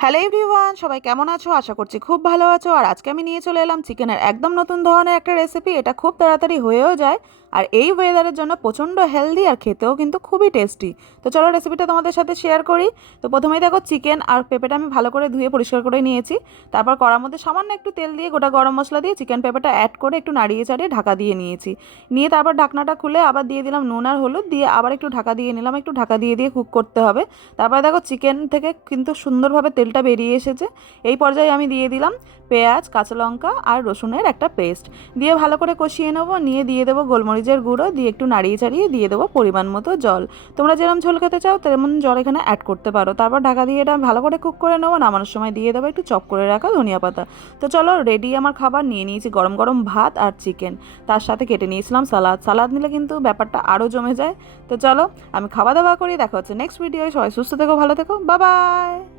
Hello everyone, সবাই কেমন আছো? আশা করছি খুব ভালো আছো। আর আজকে আমি নিয়ে চলে এলাম চিকেনের একদম নতুন ধরনের একটা রেসিপি। এটা খুব তাড়াতাড়ি হয়েও যায় আর এই ওয়েদারের জন্য প্রচণ্ড হেলদি আর খেতেও কিন্তু খুবই টেস্টি। তো চলো রেসিপিটা তোমাদের সাথে শেয়ার করি। তো প্রথমেই দেখো, চিকেন আর পেঁপেটা আমি ভালো করে ধুয়ে পরিষ্কার করে নিয়েছি। তারপর কড়ার মধ্যে সামান্য একটু তেল দিয়ে গোটা গরম মশলা দিয়ে চিকেন পেঁপেটা অ্যাড করে একটু নাড়িয়ে চাড়িয়ে ঢাকা দিয়ে নিয়েছি। নিয়ে তারপর ঢাকনাটা খুলে আবার দিয়ে দিলাম নুন আর হলুদ, দিয়ে আবার একটু ঢাকা দিয়ে নিলাম। একটু ঢাকা দিয়ে দিয়ে কুক করতে হবে। তারপরে দেখো, চিকেন থেকে কিন্তু সুন্দরভাবে তেলটা বেরিয়ে এসেছে। এই পর্যায়ে আমি দিয়ে দিলাম পেঁয়াজ, কাঁচা লঙ্কা আর রসুনের একটা পেস্ট, দিয়ে ভালো করে কষিয়ে নেবো। নিয়ে দিয়ে দেবো গোলমরিচের গুঁড়ো, দিয়ে একটু নাড়িয়ে চাড়িয়ে দিয়ে দেবো পরিমাণ মতো জল। তোমরা যেরকম ঝোল খেতে চাও তেমন জল এখানে অ্যাড করতে পারো। তারপর ঢাকা দিয়ে এটা ভালো করে কুক করে নেবো। নামানোর সময় দিয়ে দেবো একটু চপ করে রাখা ধনিয়া পাতা। তো চলো, রেডি আমার খাবার। নিয়ে নিয়েছি গরম গরম ভাত আর চিকেন, তার সাথে কেটে নিয়েছিলাম সালাদ। সালাদ নিলে কিন্তু ব্যাপারটা আরও জমে যায়। তো চলো আমি খাওয়া দাওয়া করি, দেখা হচ্ছে নেক্সট ভিডিও। সবাই সুস্থ থেকো, ভালো থেকো, বাই বাই।